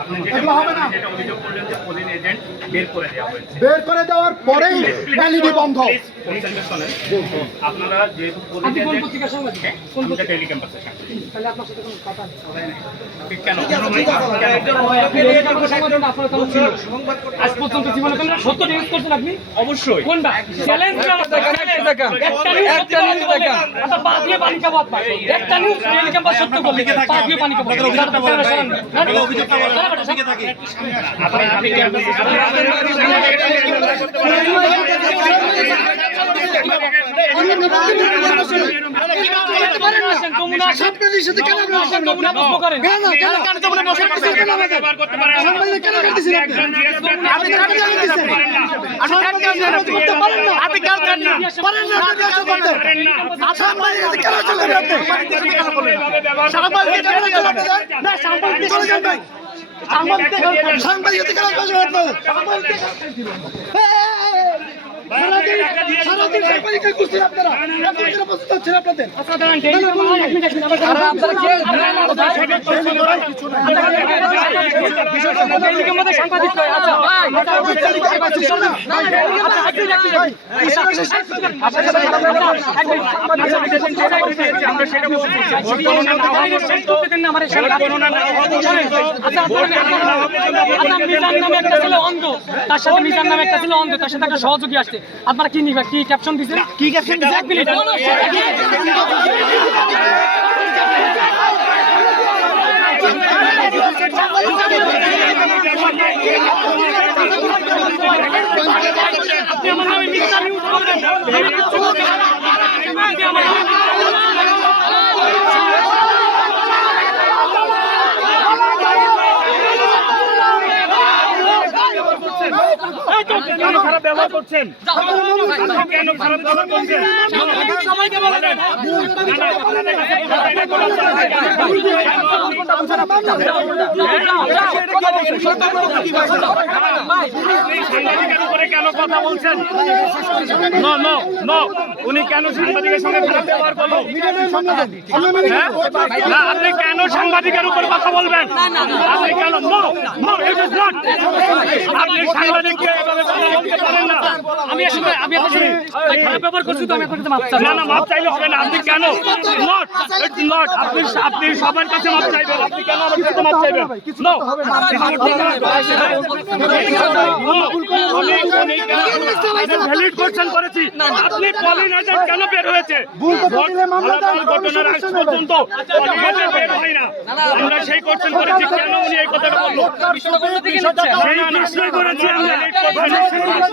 আপনি এগুলো হবে না। বের করে দেওয়ার পরেই বন্ধ। আপনারা যেহেতু অবশ্যই। কোনটা? চ্যালেঞ্জ একটা নিউজ দেখান আচ্ছা পা দিয়ে পানি খাব একটা নিউজ রেড সত্য করলে পা দিয়ে পানি খাব। আপনি কেন করেন না পারেন না আপনি ব্যবসা করতে সাংবাদিক। সাথে কেন চলবেন আপনি সাংবাদিক কেন চলবেন না সাংবাদিক। চলে যান ভাই। সাংবাদিক সাংবাদিক দিন বসে হচ্ছেন আপনাদের সাংবাদিক কয়, আচ্ছা তার সাথে মিজান নামে একটা ছিল অন্ধ তার সাথে একটা সহযোগী আসছে আপনারা কি নিবেন কি ক্যাপশন দিচ্ছেন কি ক্যাপশন এক মিনিট আপনি আমার নামে মিথ্যা নিউজ করবেন আমি কিচ্ছু বলতে পারি না। আপনি আমার নামে কেন খারাপ ব্যবহার করছেন কেন খারাপ ব্যবহার করছেন সবাইকে বলেন সাংবাদিকের উপরে কেন কথা বলছেন উনি কেন সাংবাদিকের সঙ্গে খারাপ ব্যবহার করল হ্যাঁ? না আপনি কেন সাংবাদিকের উপর কথা বলবেন আপনি কেন no no it is not আপনি সাংবাদিককে এভাবে কথা বলতে পারেন না আমি আসলে আমি আপনার সাথে খারাপ ব্যবহার করছি তো আমি আপনার কাছে মাপ চাচ্ছি। না না মাপ চাইলে হবে না আপনি কেন নট ইটস নট আপনি আপনি সবার কাছে মাপ চাইবেন আপনি কেন আমার কাছে মাপ চাইবেন নো ভ্যালিড কোশ্চেন করেছি আপনি পলিন কেন বের হয়েছে ঘটনার আগ পর্যন্ত পলিন বের হয় না আমরা সেই কোশ্চেন করেছি কেন উনি এই কথাটা বলল সেই প্রশ্নই করেছি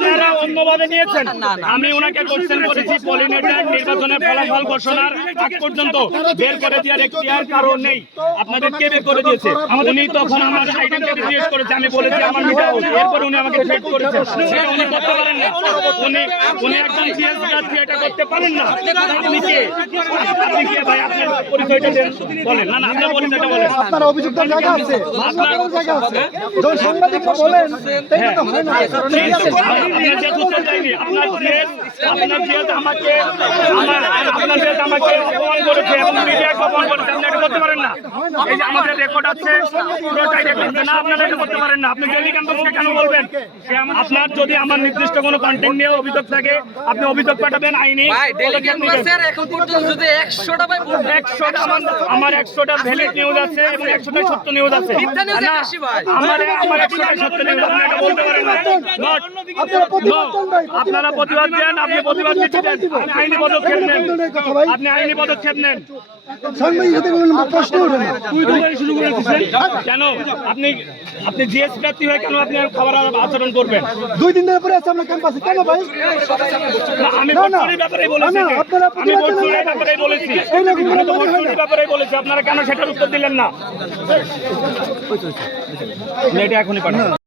আমরা অন্যভাবে নিয়েছেন আমি ওনাকে কোশ্চেন করেছি পলিনেটার নির্বাচনের ফলাফল ঘোষণার আগ পর্যন্ত। বের করে দেওয়ার এখতিয়ার কারণ নেই। আপনাদের কে বের করে দিয়েছে? উনি তখন আমার আইডেন্টিটি জিজ্ঞেস করেছে আমি বলেছি আমার মিটা হোক এরপর উনি আমাকে থ্রেট করেছেন সেটা উনি করতে পারেন না। উনি উনি একজন সিএস প্রার্থী এটা করতে পারেন না। আপনি কে? আপনি কে ভাই? আপনার পরিচয়টা দেন। বলেন। না না আপনার পরিচয়টা বলেন। আপনার দেওয়ার জায়গা আছে। আপনারও জায়গা আছে। যখন সাংবাদিকরা বলেন তাই তো হয় না। ঠিক আপনার যে আপনার আমাকে আমার আপনার আমাকে অপমান করেছে এবং মিডিয়াকে অপমান করেছে আপনি এটা করতে পারেন না। এই যে আমাদের রেকর্ড আছে পুরোটাই রেকর্ড না আপনারা এটা করতে পারেন না। আপনি ডেলি ক্যাম্পাসকে কেন বলবেন? আপনার যদি আমার নির্দিষ্ট কোনো কন্টেন্ট নিয়ে অভিযোগ থাকে আপনি অভিযোগ পাঠাবেন আইনি। এখন পর্যন্ত যদি একশোটা একশোটা আমার আমার একশোটা ভ্যালিড নিউজ আছে এবং একশোটা সত্য নিউজ আছে। আমার আমার একশোটা সত্য নিউজ আপনি এটা বলতে পারেন না। আপনারা প্রতিবাদ আপনারা প্রতিবাদ দেন আপনি প্রতিবাদ দিতে দেন আপনি আইনি পদক্ষেপ নেন। আপনি আইনি পদক্ষেপ নেন। কোনো আপনি আপনি জিএস প্রার্থী হয়ে কেন আপনি খাবার আচরণ করবেন? দুই দিন ধরে পরে আছে আমরা ক্যাম্পাসে কেন ভাই? না, আমি না, না। ভোটচুরির ব্যাপারে বলেছি। আমি। ব্যাপারে বলেছি। বলেছি। আপনারা কেন সেটার উত্তর দিলেন না? এটা এখনই পাঠান।